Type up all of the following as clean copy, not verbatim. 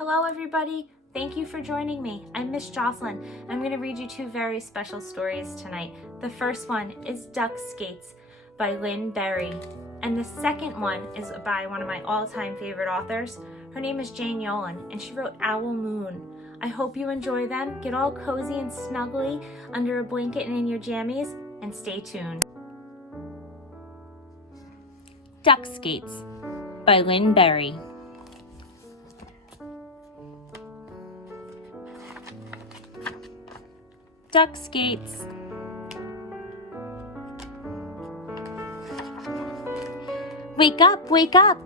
Hello everybody, thank you for joining me. I'm Miss Jocelyn. I'm going to read you two very special stories tonight. The first one is Duck Skates by Lynn Berry, and the second one is by one of my all-time favorite authors. Her name is Jane Yolen, and she wrote Owl Moon. I hope you enjoy them. Get all cozy and snuggly under a blanket and in your jammies, and stay tuned. Duck Skates by Lynn Berry. Duck skates. Wake up, wake up!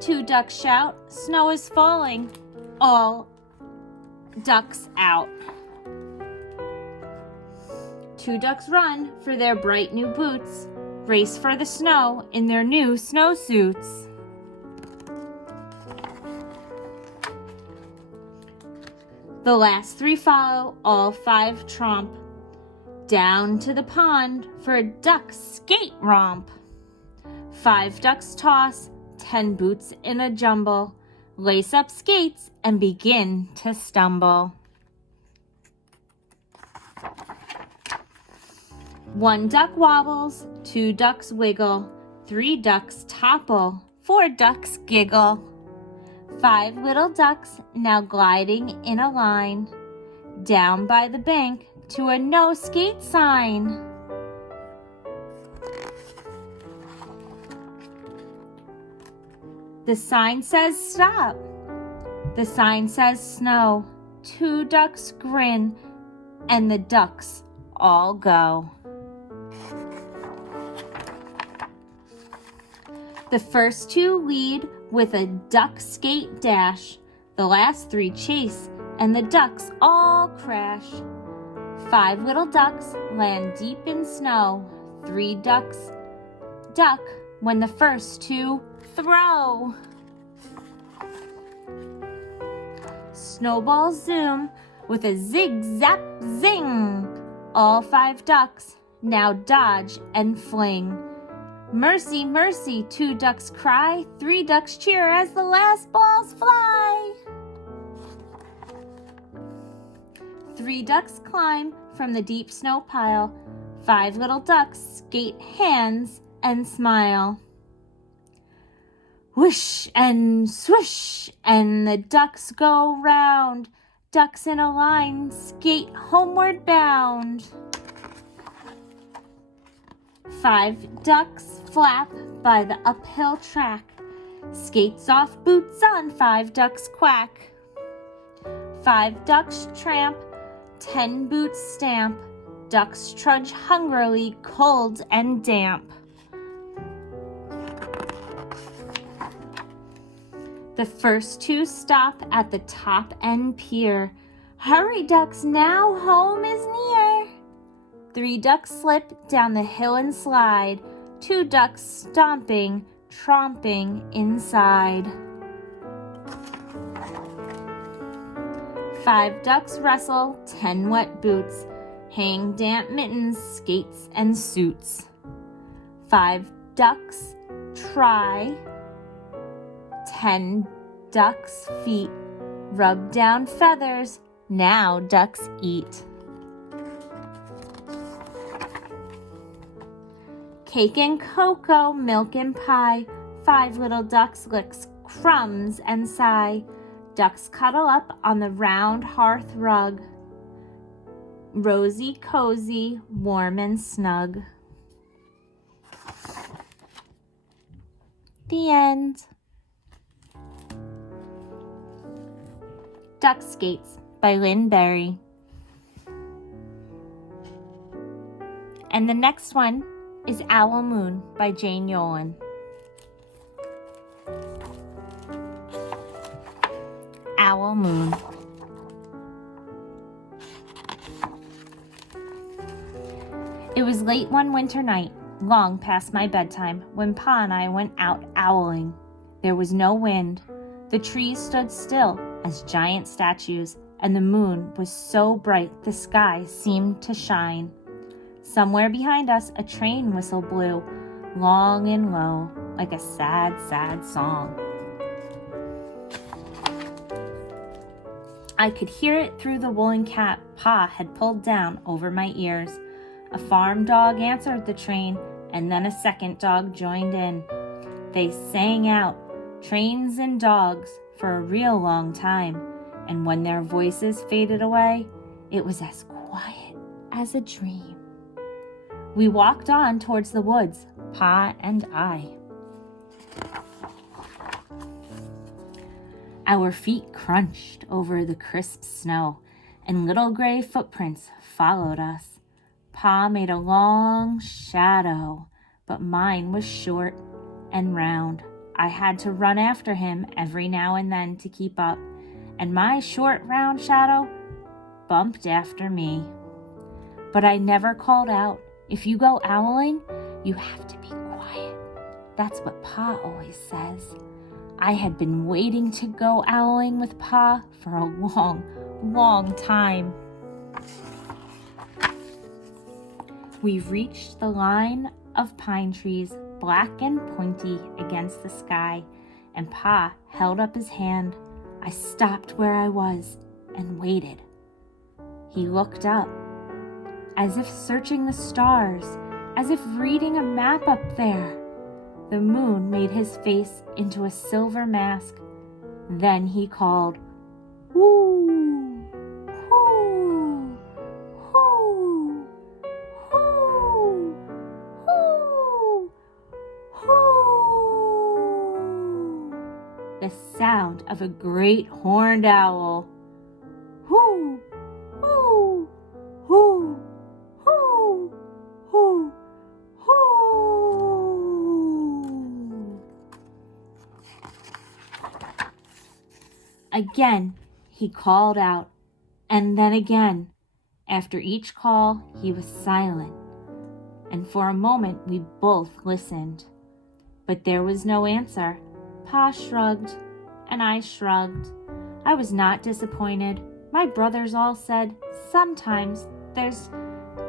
Two ducks shout, snow is falling. All ducks out. Two ducks run for their bright new boots, race for the snow in their new snowsuits. The last three follow, all five tromp down to the pond for a duck skate romp. 5 ducks toss, 10 boots in a jumble, lace up skates and begin to stumble. 1 duck wobbles, 2 ducks wiggle, 3 ducks topple, 4 ducks giggle. 5 little ducks now gliding in a line down by the bank to a no skate sign. The sign says stop. The sign says snow. 2 ducks grin and the ducks all go. The first 2 lead with a duck skate dash. The last 3 chase, and the ducks all crash. 5 little ducks land deep in snow. 3 ducks duck when the first 2 throw. Snowballs zoom with a zig zap zing. All 5 ducks now dodge and fling. Mercy, mercy, 2 ducks cry, 3 ducks cheer as the last balls fly. 3 ducks climb from the deep snow pile, 5 little ducks skate hands and smile. Whoosh and swish, and the ducks go round, ducks in a line skate homeward bound. 5 ducks flap by the uphill track, skates off, boots on, 5 ducks quack. 5 ducks tramp, 10 boots stamp, ducks trudge hungrily, cold and damp. The first 2 stop at the top end pier. Hurry, ducks, now home is near. 3 ducks slip down the hill and slide, 2 ducks stomping, tromping inside. 5 ducks wrestle, 10 wet boots, hang damp mittens, skates and suits. 5 ducks try, 10 ducks' feet rub down feathers, now ducks eat. Cake and cocoa, milk and pie, 5 little ducks licks crumbs and sigh. Ducks cuddle up on the round hearth rug, rosy, cozy, warm and snug. The end. Duck Skates by Lynn Berry. And the next one is Owl Moon by Jane Yolen. Owl Moon. It was late one winter night, long past my bedtime, when Pa and I went out owling. There was no wind. The trees stood still as giant statues, and the moon was so bright the sky seemed to shine. Somewhere behind us, a train whistle blew, long and low, like a sad, sad song. I could hear it through the woolen cap Pa had pulled down over my ears. A farm dog answered the train, and then a second dog joined in. They sang out, "Trains and dogs," for a real long time, and when their voices faded away, it was as quiet as a dream. We walked on towards the woods, Pa and I. Our feet crunched over the crisp snow, and little gray footprints followed us. Pa made a long shadow, but mine was short and round. I had to run after him every now and then to keep up, and my short round shadow bumped after me. But I never called out. If you go owling, you have to be quiet. That's what Pa always says. I had been waiting to go owling with Pa for a long, long time. We reached the line of pine trees, black and pointy against the sky, and Pa held up his hand. I stopped where I was and waited. He looked up, as if searching the stars, as if reading a map up there. The moon made his face into a silver mask. Then he called, "Whoo! Whoo! Whoo! Whoo! Whoo! Whoo!" The sound of a great horned owl. "Whoo! Whoo! Whoo! Whoo! Whoo! Whoo!" Again, he called out, and then again. After each call, he was silent, and for a moment we both listened. But there was no answer. Pa shrugged, and I shrugged. I was not disappointed. My brothers all said, sometimes there's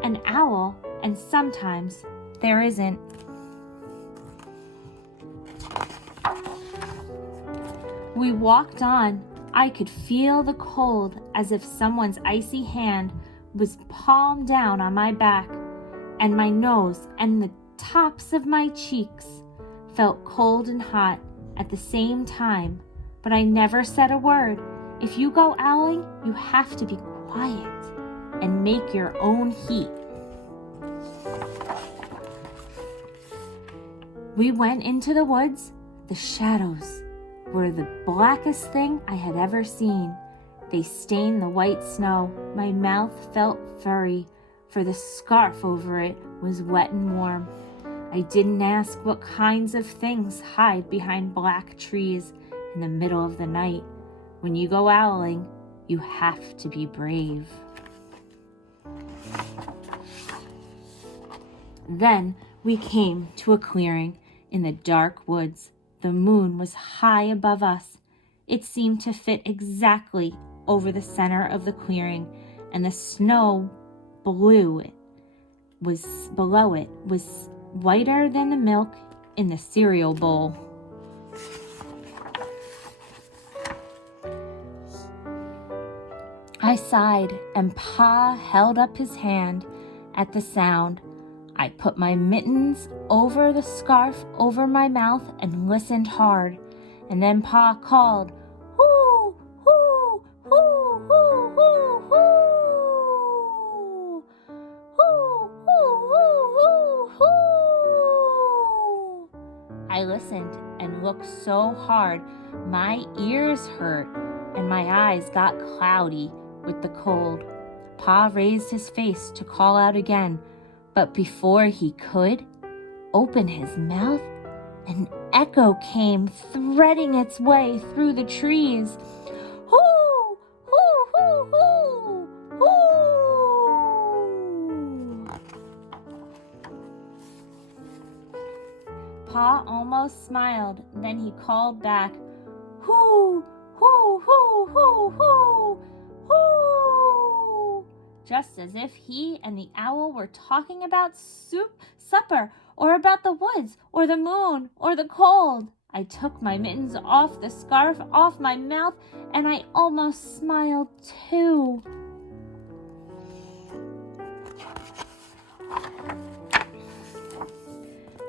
an owl, and sometimes there isn't. We walked on. I could feel the cold, as if someone's icy hand was palmed down on my back, and my nose and the tops of my cheeks felt cold and hot at the same time, but I never said a word. If you go owling, you have to be quiet and make your own heat. We went into the woods. The shadows were the blackest thing I had ever seen. They stained the white snow. My mouth felt furry, for the scarf over it was wet and warm. I didn't ask what kinds of things hide behind black trees in the middle of the night. When you go owling, you have to be brave. Then we came to a clearing in the dark woods. The moon was high above us. It seemed to fit exactly over the center of the clearing, and the snow below it was whiter than the milk in the cereal bowl. I sighed, and Pa held up his hand at the sound. I put my mittens over the scarf over my mouth and listened hard, and then Pa called, "Hoo! Hoo! Hoo! Hoo! Hoo! Hoo! Hoo! Hoo! Hoo! Hoo!" I listened and looked so hard my ears hurt and my eyes got cloudy with the cold. Pa raised his face to call out again, but before he could open his mouth, an echo came threading its way through the trees. "Hoo! Hoo! Hoo! Hoo! Hoo!" Pa almost smiled, then he called back, "Hoo! Hoo! Hoo! Hoo! Hoo! Hoo!" Just as if he and the owl were talking about supper, or about the woods, or the moon, or the cold. I took my mittens off, the scarf off my mouth, and I almost smiled too.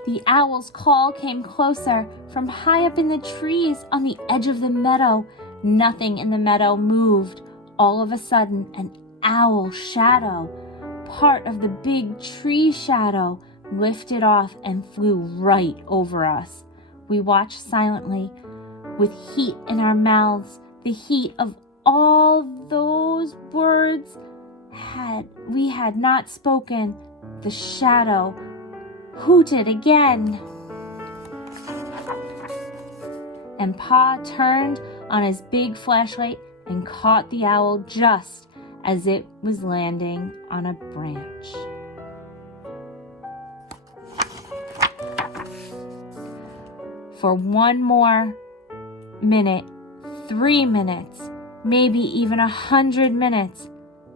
The owl's call came closer from high up in the trees on the edge of the meadow. Nothing in the meadow moved. All of a sudden, an owl shadow, part of the big tree shadow, lifted off and flew right over us. We watched silently, with heat in our mouths, the heat of all those words we had not spoken. The shadow hooted again, and Pa turned on his big flashlight and caught the owl just as it was landing on a branch. For one more minute, 3 minutes, maybe even 100 minutes,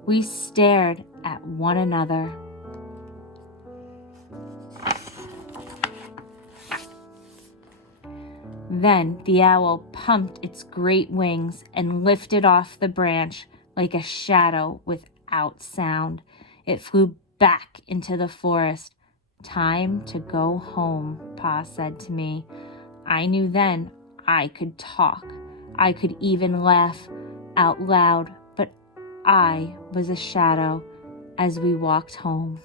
we stared at one another. Then the owl pumped its great wings and lifted off the branch like a shadow without sound. It flew back into the forest. "Time to go home," Pa said to me. I knew then I could talk. I could even laugh out loud, but I was a shadow as we walked home.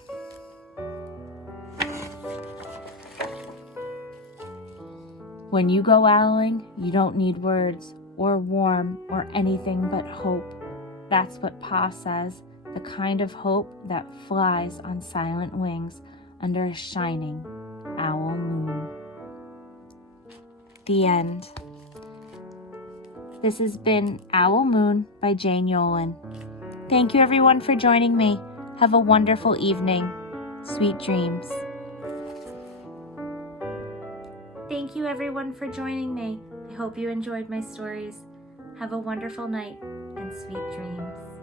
When you go owling, you don't need words or warm or anything but hope. That's what Pa says, the kind of hope that flies on silent wings under a shining owl moon. The end. This has been Owl Moon by Jane Yolen. Thank you everyone for joining me. Have a wonderful evening. Sweet dreams. Thank you everyone for joining me. I hope you enjoyed my stories. Have a wonderful night and sweet dreams.